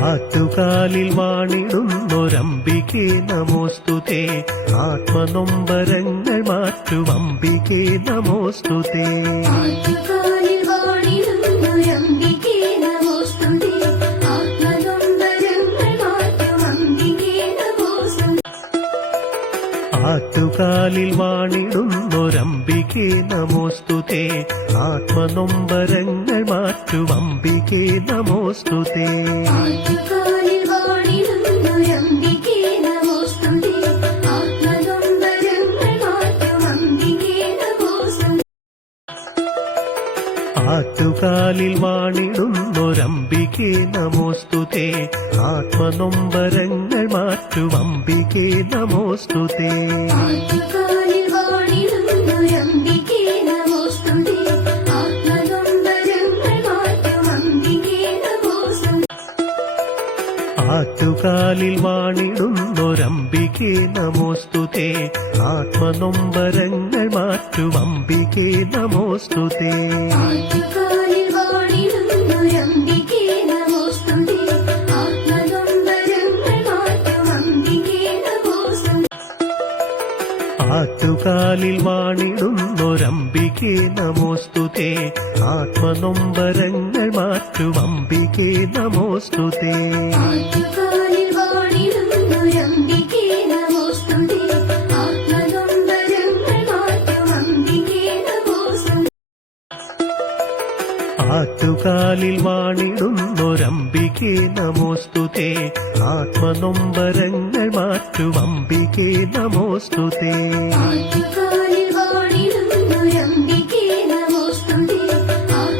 ആറ്റുകാലിൽ വാണിടുന്നൊരംബികേ നമോസ്തുതേ ആത്മനൊമ്പരങ്ങൾ മാറ്റും അംബികേ നമോസ്തുതേ ആറ്റുകാലിൽ വാണിടുന്നൊരംബികേ നമോസ്തുതേ ആത്മനൊമ്പരങ്ങൾ മാറ്റും അംബികേ നമോസ്തുതേ ആറ്റുകാലിൽ വാണിടുന്നൊരംബികേ നമോസ്തുതേ ആത്മനൊമ്പരങ്ങൾ മാറ്റും അംബികേ നമോസ്തുതേ ആറ്റുകാലിൽ വാണിടുന്നൊരംബികേ നമോസ്തുതേ ആത്മനൊമ്പരങ്ങൾ മാറ്റും അംബികേ നമോസ്തുതേ ആറ്റുകാലിൽ വാണിടുന്നൊരംബികേ നമോസ്തുതേ ആത്മനൊമ്പരങ്ങൾ മാറ്റും അംബികേ നമോസ്തുതേ ആറ്റുകാലിൽ വാണിടുന്നൊരംബികേ നമോസ്തുതേ ആത്മനൊമ്പരങ്ങൾ മാറ്റും അംബികേ നമോസ്തുതേ ആറ്റുകാലിൽ വാണിടുന്നൊരംബികേ നമോസ്തുതേ ആത്മനൊമ്പരങ്ങൾ മാറ്റും അംബികേ നമോസ്തുതേ ആറ്റുകാലിൽ വാണിടുന്നൊരംബികേ നമോസ്തുതേ ആത്മനൊമ്പരങ്ങൾ മാറ്റും അംബികേ നമോസ്തുതേ ആറ്റുകാലിൽ വാണിടുന്നൊരംബികേ നമോസ്തുതേ ആത്മനൊമ്പരങ്ങൾ മാറ്റും അംബികേ നമോസ്തുതേ ആറ്റുകാലിൽ വാണിടുന്നൊരംബികേ നമോസ്തുതേ ആത്മനൊമ്പരങ്ങൾ മാറ്റും അംബികേ നമോസ്തുതേ ആറ്റുകാലിൽ വാണിടുന്നൊരംബികേ നമോസ്തുതേ ആത്മനൊമ്പരങ്ങൾ മാറ്റും അംബികേ നമോസ്തുതേ ആറ്റുകാലിൽ വാണിടുന്നൊരംബികേ നമോസ്തുതേ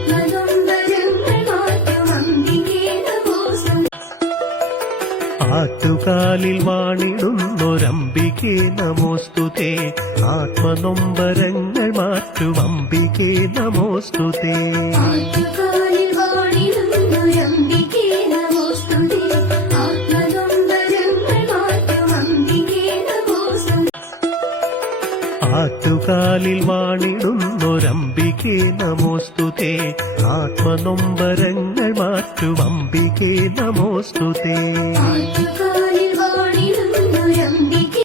ആത്മനൊമ്പരങ്ങൾ മാറ്റും അംബികേ നമോസ്തുതേ ആറ്റുകാലിൽ വാണിടുന്നൊരംബികേ നമോസ്തുതേ ആത്മനൊമ്പരങ്ങൾ മാറ്റും അംബികേ നമോസ്തുതേ ആറ്റുകാലിൽ വാണിടുന്നൊരംബികേ നമോസ്തുതേ ആത്മനൊമ്പരങ്ങൾ മാറ്റും അംബികേ നമോസ്തുതേ ആറ്റുകാലിൽ വാണിടുന്നൊരംബികേ നമോസ്തുതേ ആത്മനൊമ്പരങ്ങൾ മാറ്റും അംബികേ നമോസ്തുതേ ആറ്റുകാലിൽ